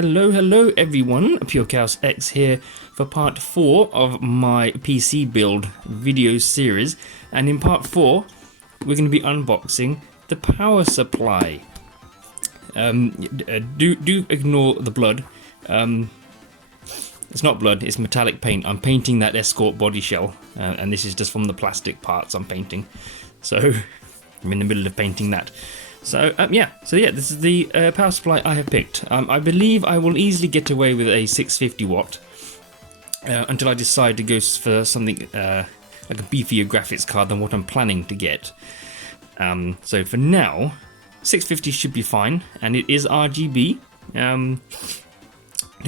Hello everyone, PureChaosX here for part 4 of my PC build video series, and in part 4 we're going to be unboxing the power supply. Do ignore the blood. It's not blood, it's metallic paint. I'm painting that Escort body shell, and this is just from the plastic parts I'm painting. So I'm in the middle of painting that. So this is the power supply I have picked. I believe I will easily get away with a 650 watt until I decide to go for something like a beefier graphics card than what I'm planning to get. So for now, 650 should be fine, and it is RGB. To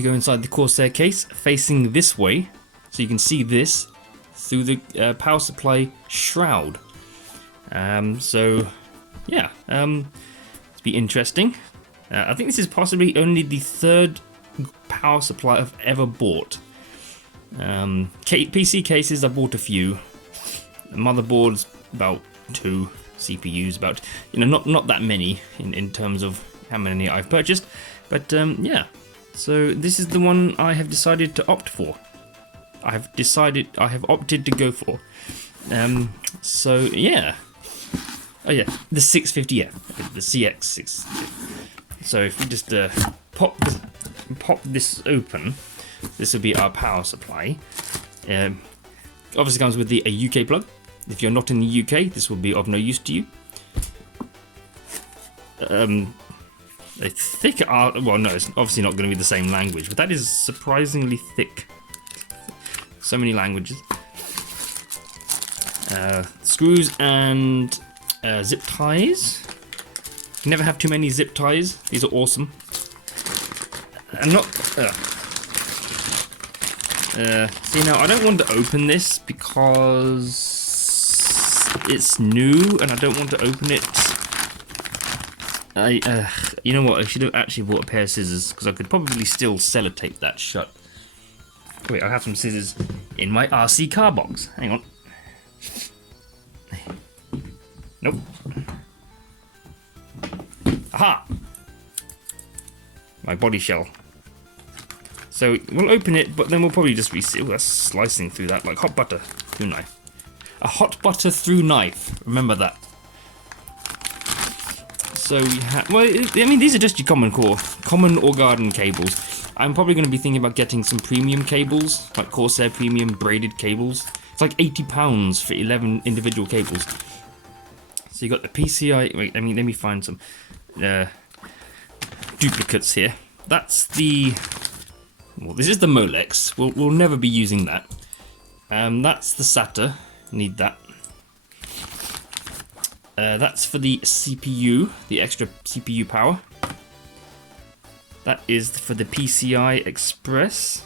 go inside the Corsair case, facing this way, so you can see this through the power supply shroud. It's be interesting. I think this is possibly only the third power supply I've ever bought. PC cases, I bought a few. Motherboards, about 2. CPUs, about, not that many in terms of how many I've purchased. But so this is the one I have decided to opt for. I have opted to go for. Oh yeah, the 650F, the CX650. So if we just pop this open, this will be our power supply. Obviously comes with a UK plug. If you're not in the UK, this will be of no use to you. A thick art. Well, no, it's obviously not going to be the same language, but that is surprisingly thick. So many languages. Screws and zip ties. You never have too many zip ties. These are awesome. And not. See, now I don't want to open this because it's new, and I don't want to open it. You know what? I should have actually bought a pair of scissors because I could probably still sellotape that shut. Wait, I have some scissors in my RC car box. Hang on. Nope. Aha! My body shell. So we'll open it, but then we'll probably just reseal. That's slicing through that like hot butter through knife. A hot butter through knife. Remember that. So we have. Well, I mean, these are just your common or garden cables. I'm probably going to be thinking about getting some premium cables, like Corsair premium braided cables. It's like £80 for 11 individual cables. So you got the PCI. Wait, let me find some duplicates here. That's the. Well, this is the Molex. We'll never be using that. That's the SATA. Need that. That's for the CPU, the extra CPU power. That is for the PCI Express.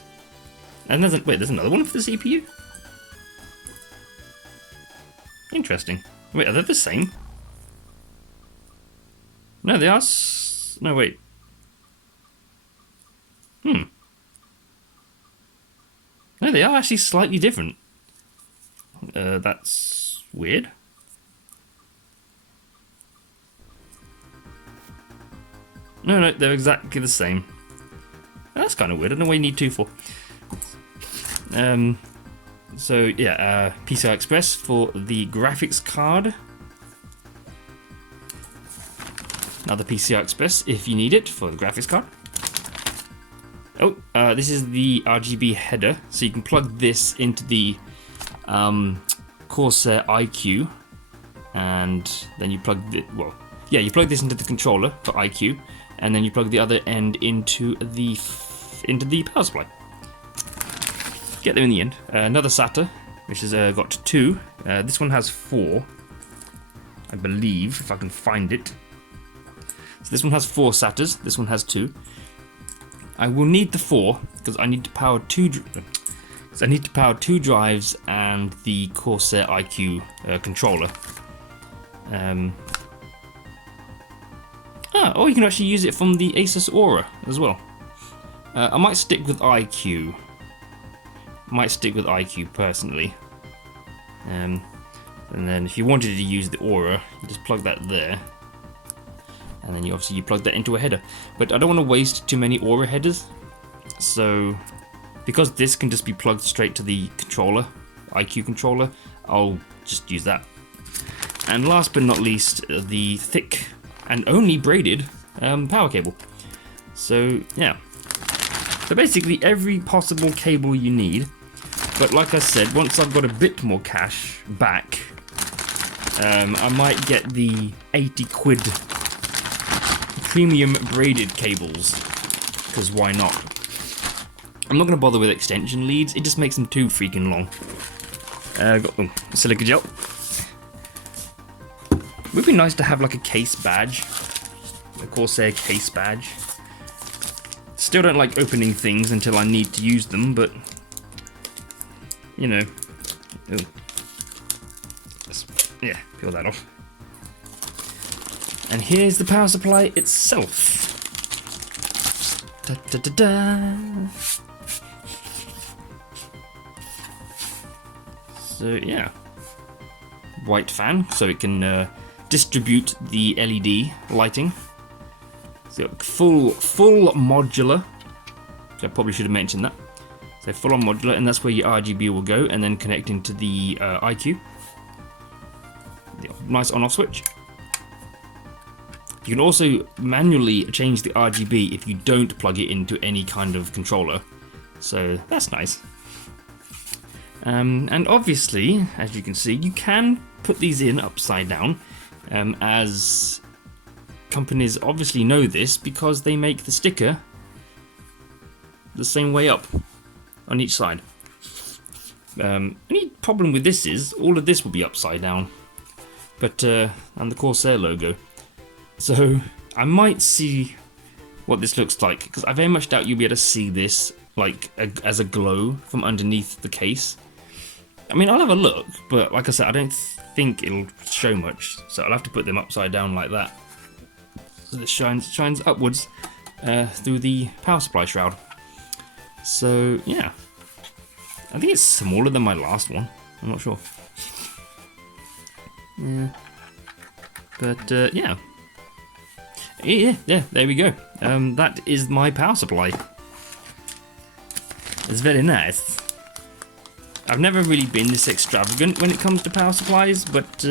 And there's another one for the CPU. Interesting. Wait, are they the same? No, they are. No, wait. No, they are actually slightly different. That's weird. No, they're exactly the same. That's kind of weird. I don't know what you need two for. PCI Express for the graphics card. Another PCI Express if you need it for the graphics card. Oh, this is the RGB header, so you can plug this into the Corsair IQ, and then you plug you plug this into the controller for IQ, and then you plug the other end into the power supply. Get there in the end. Another SATA, which has got 2. This one has 4, I believe, if I can find it. So this one has 4 SATAs. This one has 2. I will need the 4 because I need to power 2. I need to power 2 drives and the Corsair IQ controller. Or you can actually use it from the Asus Aura as well. I might stick with IQ. Personally. And then if you wanted to use the Aura, you just plug that there. and then you plug that into a header. But I don't want to waste too many Aura headers, so because this can just be plugged straight to the controller, IQ controller, I'll just use that. And last but not least, the thick and only braided power cable. So yeah, so basically every possible cable you need. But like I said, once I've got a bit more cash back, I might get the 80 quid premium braided cables, because why not? I'm not going to bother with extension leads, it just makes them too freaking long. Got silica gel. It would be nice to have like a case badge, a Corsair case badge. Still don't like opening things until I need to use them, but you know, yeah, peel that off. And here's the power supply itself. Da, da, da, da. So yeah, white fan, so it can distribute the LED lighting. So full modular. So I probably should have mentioned that. So full on modular, and that's where your RGB will go, and then connect into the IQ. The nice on-off switch. You can also manually change the RGB if you don't plug it into any kind of controller. So that's nice. And obviously, as you can see, you can put these in upside down, as companies obviously know this because they make the sticker the same way up on each side. Only problem with this is all of this will be upside down, but and the Corsair logo. So I might see what this looks like, because I very much doubt you'll be able to see this like as a glow from underneath the case. I mean, I'll have a look, but like I said, I don't think it'll show much, so I'll have to put them upside down like that, so this shines upwards through the power supply shroud. So yeah, I think it's smaller than my last one, I'm not sure. Yeah, but yeah, there we go. That is my power supply. It's very nice. I've never really been this extravagant when it comes to power supplies, but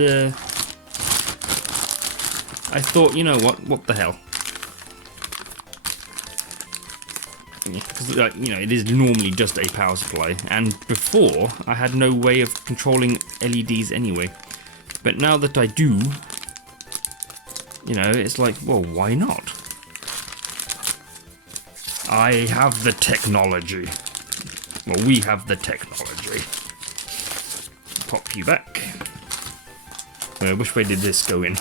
I thought, you know what the hell? Because, like, you know, it is normally just a power supply, and before I had no way of controlling LEDs anyway. But now that I do, you know, it's like, well, why not? I have the technology. Well, we have the technology. Pop you back. Which way did this go in?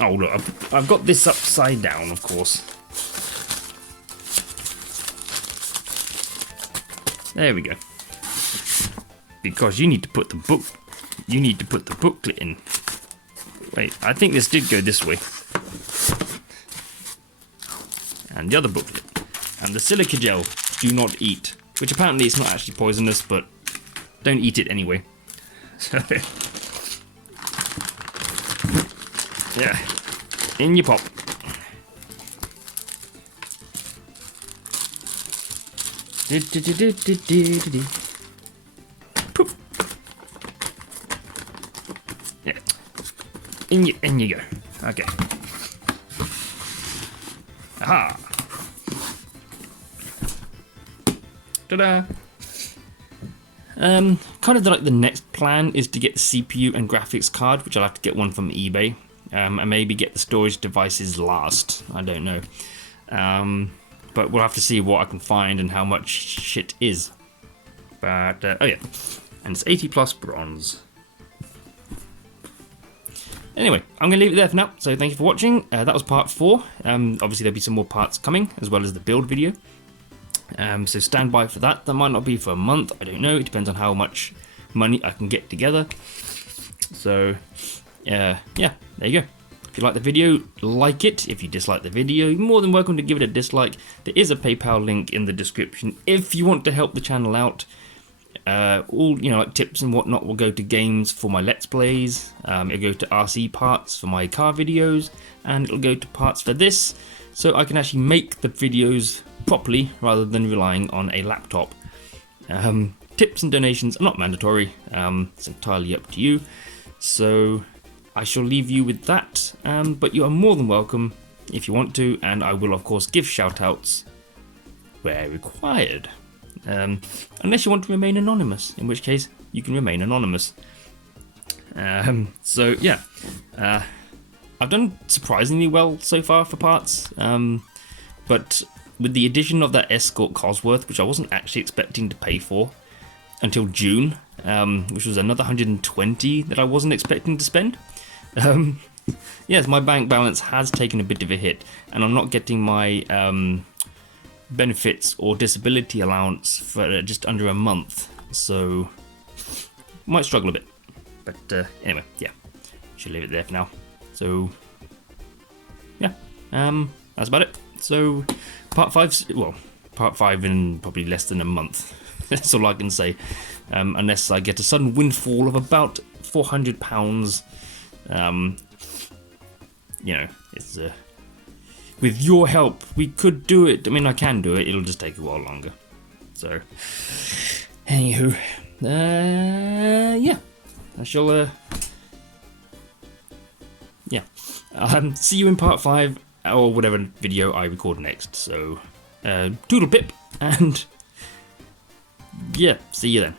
Oh look, I've got this upside down, of course. There we go. Because you need to put the booklet in. Wait, I think this did go this way. And the other booklet. And the silica gel, do not eat. Which apparently is not actually poisonous, but don't eat it anyway. So, yeah, in you pop. Poof. Yeah, in you go. Okay. Aha. Ta-da! Kind of like the next plan is to get the CPU and graphics card, which I'll have to get one from eBay, and maybe get the storage devices last. I don't know, but we'll have to see what I can find and how much shit is. But oh yeah, and it's 80 plus bronze. Anyway, I'm going to leave it there for now, so thank you for watching. That was part 4. Obviously there'll be some more parts coming, as well as the build video. So stand by for that. That might not be for a month, I don't know. It depends on how much money I can get together. So, yeah, there you go. If you like the video, like it. If you dislike the video, you're more than welcome to give it a dislike. There is a PayPal link in the description if you want to help the channel out. all, you know, like tips and whatnot will go to games for my Let's Plays, it'll go to RC parts for my car videos, and it'll go to parts for this, so I can actually make the videos properly rather than relying on a laptop. Tips and donations are not mandatory, it's entirely up to you, so I shall leave you with that, but you are more than welcome if you want to, and I will of course give shoutouts where required. Unless you want to remain anonymous, in which case you can remain anonymous. So yeah, I've done surprisingly well so far for parts, but with the addition of that Escort Cosworth, which I wasn't actually expecting to pay for until June, which was another 120 that I wasn't expecting to spend. Yes, my bank balance has taken a bit of a hit, and I'm not getting my benefits or disability allowance for just under a month, so might struggle a bit. But anyway, yeah, should leave it there for now. So yeah, that's about it. So part 5 in probably less than a month. That's all I can say, unless I get a sudden windfall of about £400. You know, it's with your help, we could do it. I mean, I can do it. It'll just take a while longer. So, anywho, yeah, I shall, yeah, see you in part 5 or whatever video I record next. So, toodle pip, and yeah, see you then.